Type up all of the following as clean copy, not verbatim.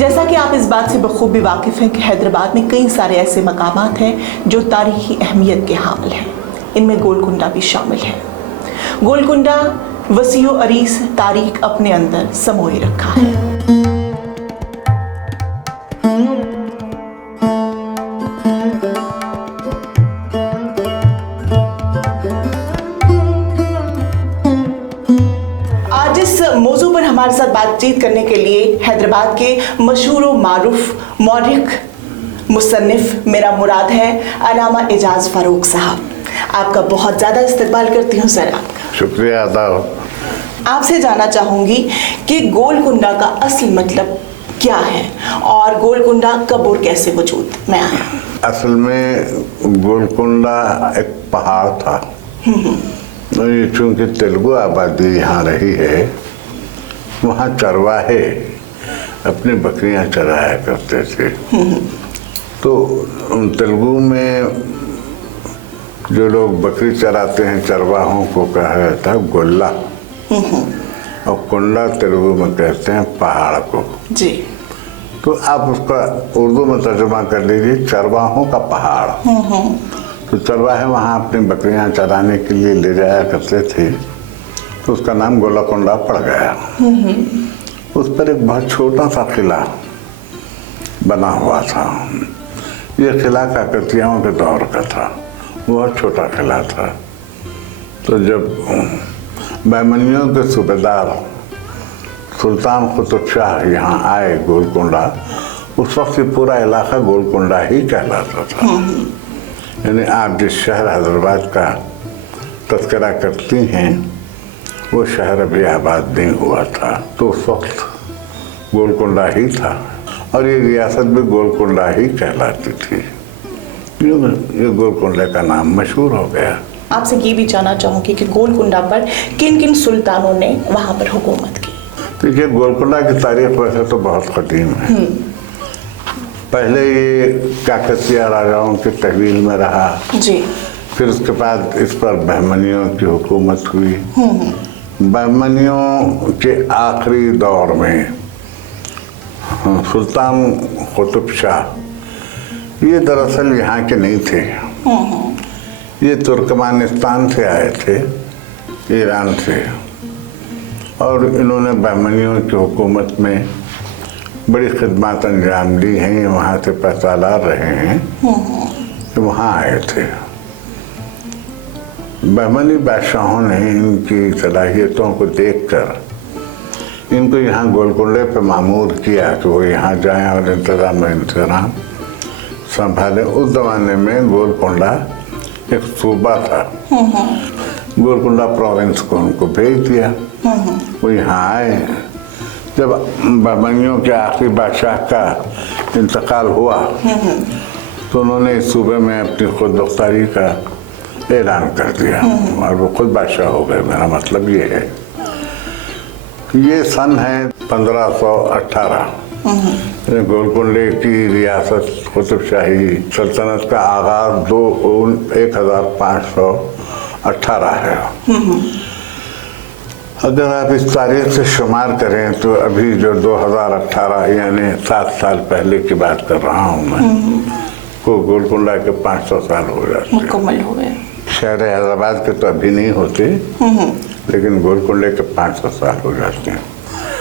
जैसा कि आप इस बात से बखूबी वाकिफ़ हैं कि हैदराबाद में कई सारे ऐसे मकामात हैं जो तारीख़ी अहमियत के हामिल हैं। इनमें गोलकुंडा भी शामिल है। गोलकुंडा वसीओ अरीस तारीख अपने अंदर समोए रखा है। आज इस मौजू पर हमारे साथ बातचीत करने के लिए हैदराबाद के मशहूर व मारूफ मौरिख मुसन्निफ मेरा मुराद है अलामा एजाज फ़ारूक साहब। आपका बहुत ज़्यादा इस्तकबाल करती हूँ सर। आपका शुक्रिया अदा। आपसे जानना चाहूँगी कि गोलकुंडा का असल मतलब क्या है और गोलकुंडा कब और कैसे वजूद में आया? असल में गोलकुंडा एक पहाड़ था। ये चूँकि तेलुगु आबादी यहाँ रही है, वहाँ चरवाहे अपनी बकरियाँ चराया करते थे। तो तेलुगु में जो लोग बकरी चराते हैं चरवाहों को कहा जाता है गोल्ला, और कुंडा तेलुगु में कहते हैं पहाड़ को जी। तो आप उसका उर्दू में तर्जुमा कर लीजिए चरवाहों का पहाड़। तो चरवाहे वहाँ अपनी बकरियाँ चराने के लिए ले जाया करते थे, तो उसका नाम गोलाकुंडा पड़ गया। उस पर एक बहुत छोटा सा किला बना हुआ था। ये किला काकतियाओं के दौर का था, बहुत छोटा किला था। तो जब बहमनियों के सूबेदार सुल्तान कुतुब शाह यहाँ आए गोलकुंडा, उस वक्त ये पूरा इलाका गोलकुंडा ही कहलाता था। यानी आप जिस शहर हैदराबाद का तज़किरा करती हैं वो शहर अभी आबाद नहीं हुआ था, तो उस वक्त गोलकुंडा ही था और ये रियासत भी गोलकुंडा ही कहलाती थी। ये गोलकुंडा का नाम मशहूर हो गया। आपसे ये भी जानना चाहूँगी कि गोलकुंडा पर किन किन सुल्तानों ने वहाँ पर हुकूमत की? देखिए, गोलकुंडा की तारीख वैसे तो बहुत कदीम है। पहले ये काकतिया राजाओं के तहवील में रहा जी। फिर उसके बाद इस पर बहमनियों की हुकूमत हुई। बहमनियों के आखिरी दौर में सुल्तान कुतुब शाह ये दरअसल यहाँ के नहीं थे, ये तुर्कमानिस्तान से आए थे, ईरान से, और इन्होंने बहमनियों की हुकूमत में बड़ी खिदमत अंजाम दी हैं। वहाँ से पैसादार रहे हैं, तो वहाँ आए थे। बहमनी बादशाहों ने इनकी सलाहियतों को देखकर इनको यहाँ गोलकुंडे पे मामूर किया कि वो यहाँ जाएं और इंतज़ाम संभालें। उस ज़माने में गोलकुंडा एक सूबा था, गोलकुंडा प्रोविंस को उनको भेज दिया। वो यहाँ आए। जब बहमनियों के आखिरी बादशाह का इंतकाल हुआ तो उन्होंने इस सूबे में अपनी खुद मुख्तारी का ऐलान कर दिया और वो खुद बादशाह हो गए। मेरा मतलब ये है, ये सन है 1518। गोलकुंडे की रियासत कुतुब शाही सल्तनत का आगाज 1518 है। अगर आप इस तारीख से शुमार करें तो अभी जो 2018 यानी 7 साल पहले की बात कर रहा हूँ मैं, को गोलकुंडा के 500 साल हो जाते मुकम्मल हो गए। शहर हैदराबाद के तो अभी नहीं होते, लेकिन गोलकुंडे के 500 साल हो जाते हैं।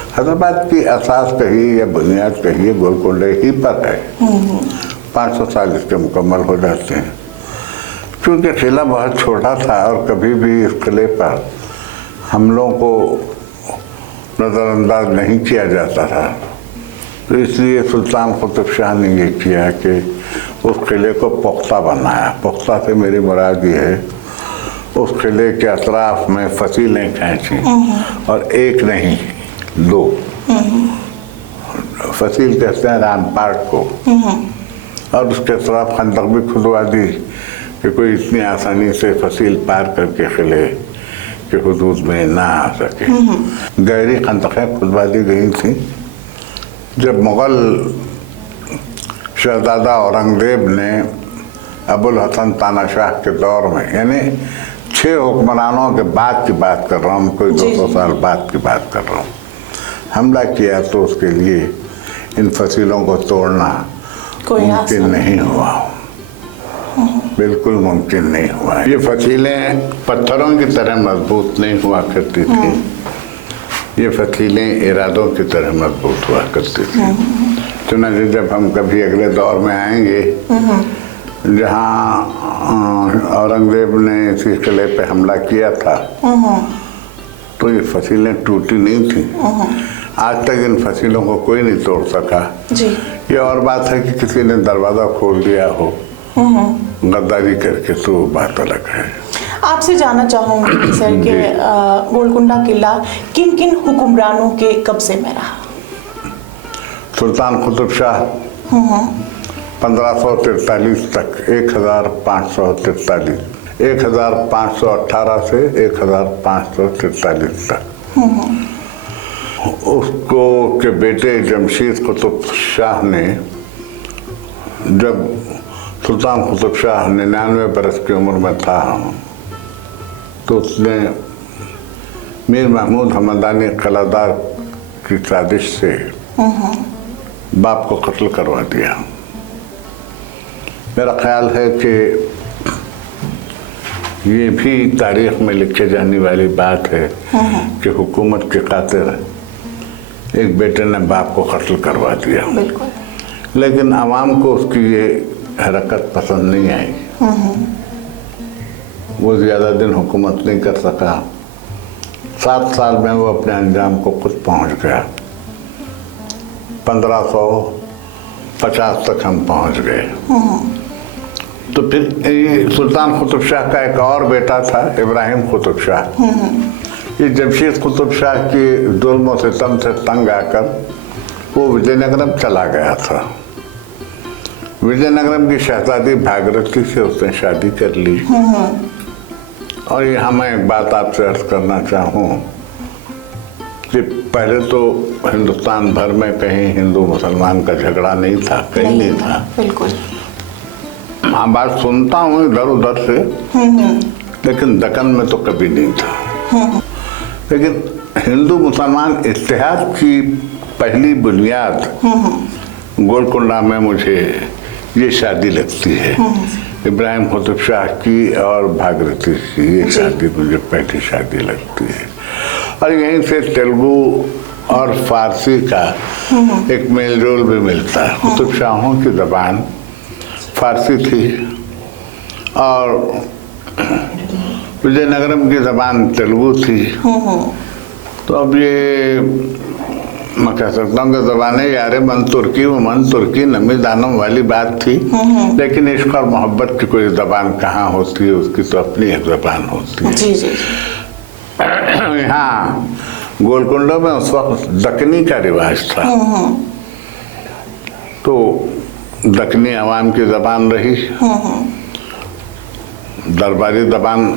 हैदराबाद की असास कहिए या बुनियाद कहिए गोलकुंडे ही पर है। 500 साल इसके मुकम्मल हो जाते हैं। क्योंकि किला बहुत छोटा था और कभी भी इस किले पर हमलों को नज़रअंदाज नहीं किया जाता था, तो इसलिए सुल्तान कुतुब शाह ने ये किया कि उस किले को पुख्ता बनाया। पुख्ता से मेरी मुराद ये है उस किले के अतराफ में फसीलें खींची, और एक नहीं 2 फसील कहते हैं रामपाट को, और उसके अतराफ खंदक भी खुदवा दी कि कोई इतनी आसानी से फसील पार करके किले के हुदूद में ना आ सके। गहरी खंदकें खुदवा दी गई थी। जब मुग़ल शहजादा औरंगज़ेब ने अबुल हसन तानाशाह के दौर में, यानी 6 हुक्मरानों के बाद की बात कर रहा हूँ, कोई 200 साल बाद की बात कर रहा हूँ, हमला किया तो उसके लिए इन फसीलों को तोड़ना कोई मुमकिन आसान नहीं हुआ, बिल्कुल मुमकिन नहीं हुआ। ये फसीलें पत्थरों की तरह मजबूत नहीं हुआ करती थी, ये फसीलें इरादों की तरह मजबूत हुआ करती थी। चुनांचे जब हम कभी अगले दौर में आएंगे जहाँ औरंगजेब ने इसी किले पे हमला किया था, तो ये फसीलें टूटी नहीं थी। आज तक इन फसीलों को कोई नहीं तोड़ सका जी। ये और बात है कि किसी ने दरवाजा खोल दिया हो गद्दारी करके, तो बात अलग है। आपसे जानना चाहूंगी सर कि गोलकुंडा किला किन किन हुक्मरानों के कब्जे में रहा? सुल्तान कुतुब शाह 1543 तक 1518 से 1543 तक। उसको के बेटे जमशीद कुतुब शाह ने, जब सुल्तान कुतुब शाह 99 बरस की उम्र में था, तो उसने मीर महमूद हमदानी कलादार की साजिश से बाप को कत्ल करवा दिया। मेरा ख्याल है कि ये भी तारीख में लिखे जाने वाली बात है कि हुकूमत के खातिर एक बेटे ने बाप को कत्ल करवा दिया। बिल्कुल। लेकिन आवाम को उसकी ये हरकत पसंद नहीं आई, वो ज़्यादा दिन हुकूमत नहीं कर सका। 7 साल में वो अपने अंजाम को खुद पहुंच गया। 1550 तक हम पहुंच गए। तो फिर सुल्तान कुतुब शाह का एक और बेटा था, इब्राहिम कुतुब शाह। ये जमशीद कुतुब शाह की जुल्म और सितम से तंग आकर वो विजयनगरम चला गया था। विजयनगरम की शहजादी भागीरथी से उसने शादी कर ली। और यहाँ मैं एक बात आपसे अर्ज करना चाहूँ कि पहले तो हिंदुस्तान भर में कहीं हिंदू मुसलमान का झगड़ा नहीं था, कहीं नहीं था। बिल्कुल। हाँ, बात सुनता हूँ इधर उधर से, लेकिन दक्कन में तो कभी नहीं था। लेकिन हिंदू मुसलमान इत्तेहाद की पहली बुनियाद गोलकुंडा में मुझे ये शादी लगती है, इब्राहिम कुतुब शाह की और भागीरथी की। ये शादी मुझे पहली शादी लगती है। और यहीं से तेलुगु और फारसी का एक मेलजोल भी मिलता है। कुतुब शाहों की ज़बान फारसी थी और विजयनगरम की ज़बान तेलुगु थी। तो अब ये मैं कह सकता हूँ कि ज़बानें यारे मन तुर्की नमी दानम वाली बात थी। लेकिन इश्क और मोहब्बत की कोई ज़बान कहाँ होती है, उसकी तो अपनी एक ज़बान होती है। जी जी। हाँ, गोलकुंडा में उस वक्त दक्कनी का रिवाज था, तो दक्कनी अवाम की ज़बान रही। दरबारी ज़बान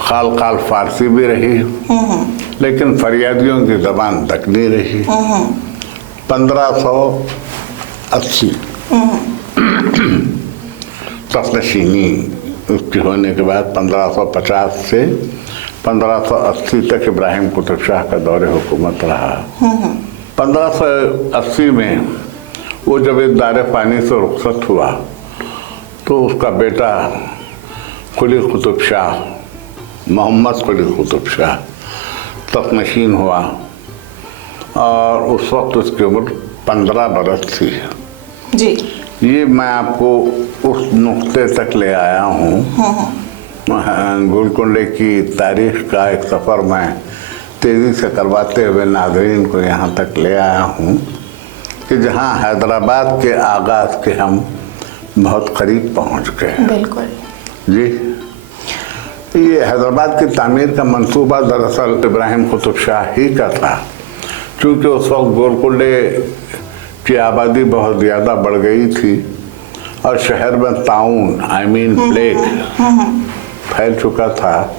खाल फारसी भी रही, लेकिन फरियादियों की ज़बान दक्कनी रही। 1580 तसनशीनी उसकी होने के बाद 1550 से 1580 तक इब्राहिम कुतुब शाह का दौरे हुकूमत रहा। 1580 में वो जब इस दारे पानी से रुखसत हुआ, तो उसका बेटा कुली कुतुब शाह, मोहम्मद कुली कुतुब शाह तसनशीन हुआ और उस वक्त उसकी उम्र 15 बरस थी। जी। ये मैं आपको उस नुक्ते तक ले आया हूँ। गोलकुंडे की तारीख का एक सफ़र मैं तेज़ी से करवाते हुए नाज़रीन को यहाँ तक ले आया हूँ कि जहाँ हैदराबाद के आगाज़ के हम बहुत करीब पहुँच गए। बिल्कुल जी। ये हैदराबाद की तामीर का मंसूबा दरअसल इब्राहिम कुतुब शाह ही का था, क्योंकि उस वक्त गोलकुंडे की आबादी बहुत ज़्यादा बढ़ गई थी और शहर में ताउन प्लेग फैल चुका था,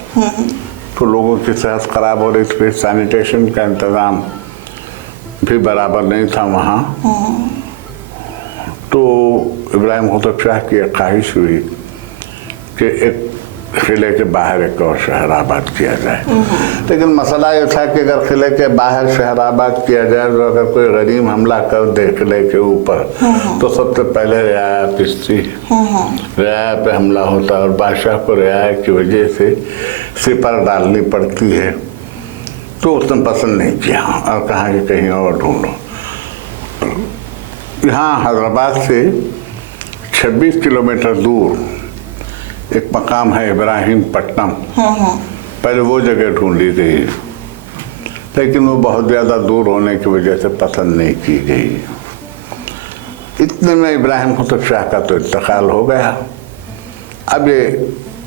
तो लोगों की सेहत ख़राब हो रही थी। सैनिटेशन का इंतज़ाम भी बराबर नहीं था वहाँ। तो इब्राहिम कुतुब शाह की एक ख्वाहिश हुई कि एक किले के बाहर एक और शहर आबाद किया जाए। लेकिन मसला ये था कि अगर किले के बाहर शहर आबाद किया जाए तो अगर कोई गरीब हमला कर दे किले के ऊपर तो सबसे पहले रियाया पिसती, रियाया पे हमला होता और बादशाह को रियाया की वजह से सिपर डालनी पड़ती है। तो उसने पसंद नहीं किया और कहा कि कहीं और ढूंढो। यहाँ हैदराबाद से 26 किलोमीटर दूर एक मकाम है इब्राहिमपट्टनम, पहले वो जगह ढूंढी गई, लेकिन वो बहुत ज़्यादा दूर होने की वजह से पसंद नहीं की गई। इतने में इब्राहिम कुतुब शाह का तो इंतकाल हो गया। अब ये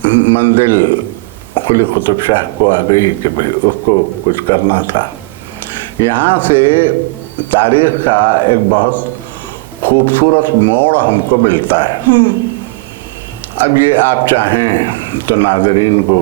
मंजिल कुली कुतुब शाह को आ गई कि भाई उसको कुछ करना था। यहाँ से तारीख का एक बहुत खूबसूरत मोड़ हमको मिलता है। अब ये आप चाहें तो नाजरीन को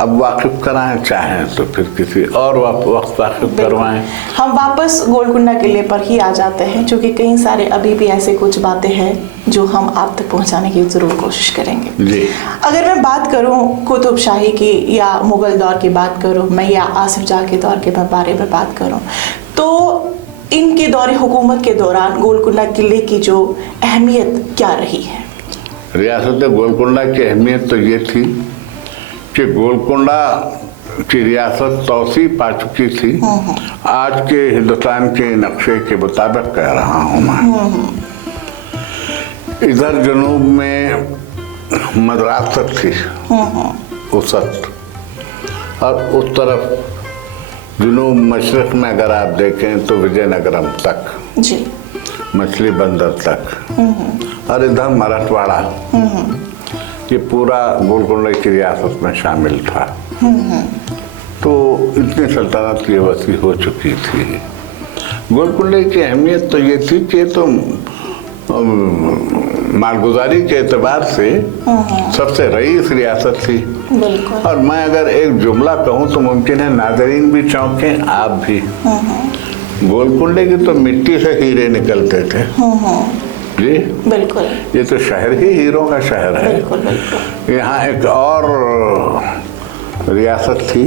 अब वाकिफ कराएं, चाहें तो फिर किसी और वक्त वाकिफ करवाएं। हम वापस गोलकुंडा किले पर ही आ जाते हैं, क्योंकि कई सारे अभी भी ऐसे कुछ बातें हैं जो हम आप तक पहुंचाने की जरूर कोशिश करेंगे जी। अगर मैं बात करूं कुतुब शाही की या मुगल दौर की बात करूं मैं, या आसिफ जाह के दौर के बारे में बात करूं, तो इनके दौरे हुकूमत के दौरान गोलकुंडा किले की जो अहमियत क्या रही है? रियासत गोलकुंडा की अहमियत तो ये थी कि गोलकुंडा की रियासत तौसी पा चुकी थी। आज के हिंदुस्तान के नक्शे के मुताबिक कह रहा हूँ मैं। इधर जनूब में मद्रास तक थी उसत, और उस तरफ जुनूब मशरक में अगर आप देखें तो विजयनगरम तक जी, मछली बंदर तक, और इधर मराठवाड़ा, ये पूरा गोलकुंडा की रियासत में शामिल था। तो इतनी सल्तनत की वसी हो चुकी थी। गोलकुंडे की अहमियत तो ये थी कि तो मालगुजारी के एतबार से सबसे रईस रियासत थी। और मैं अगर एक जुमला कहूँ तो मुमकिन है नाज़रीन भी चौंके, आप भी। गोलकुंडे की तो मिट्टी से हीरे निकलते थे जी, बिल्कुल। ये तो शहर ही हीरों का शहर है। बिल्कुल, बिल्कुल। यहाँ एक और रियासत थी,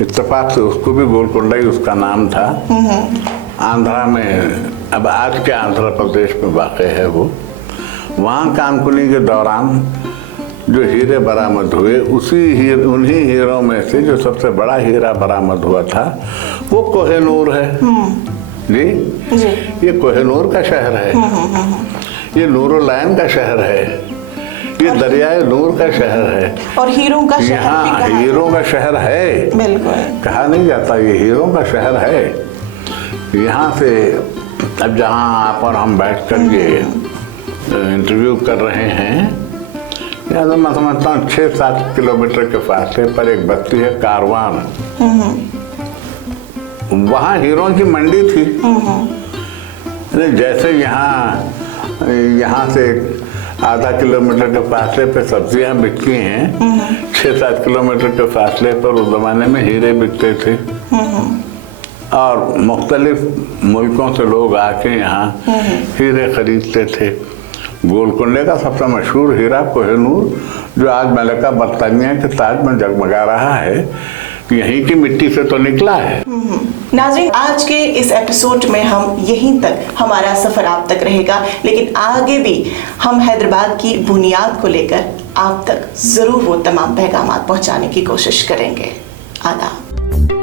इत्तेफाक से उसको भी गोलकुंडा ही उसका नाम था। आंध्रा में, अब आज के आंध्र प्रदेश में वाक़ है वो। वहाँ कानकुनी के दौरान जो हीरे बरामद हुए, उन्हीं हीरों में से जो सबसे बड़ा हीरा बरामद हुआ था वो कोहिनूर है जी। ये कोहिनूर का शहर है, ये नूरुल-ऐन का शहर है, ये दरियाए नूर का शहर है, और हीरों का शहर। यहाँ हीरों का शहर है, बिल्कुल कहा नहीं जाता, ये हीरों का शहर है। यहाँ से अब जहाँ आप और हम बैठ कर ये इंटरव्यू कर रहे हैं, यहाँ तो मैं समझता हूँ 6-7 किलोमीटर के फासले पर एक बस्ती है कारवान। वहाँ हीरों की मंडी थी। जैसे यहाँ से आधा किलोमीटर के फासले पे सब्जियां बिकती हैं, 6-7 किलोमीटर के फासले पर उस जमाने में हीरे बिकते थे। और मुख्तलिफ मुल्कों से लोग आके यहाँ हीरे खरीदते थे। गोलकुंडे का सबसे मशहूर हीरा कोहिनूर, जो आज मलिका बर्तानिया के ताज में जगमगा रहा है, यहीं की मिट्टी से तो निकला है। नाज़रीन, आज के इस एपिसोड में हम यहीं तक, हमारा सफर आप तक रहेगा, लेकिन आगे भी हम हैदराबाद की बुनियाद को लेकर आप तक जरूर वो तमाम पैगाम पहुंचाने की कोशिश करेंगे। आदाब।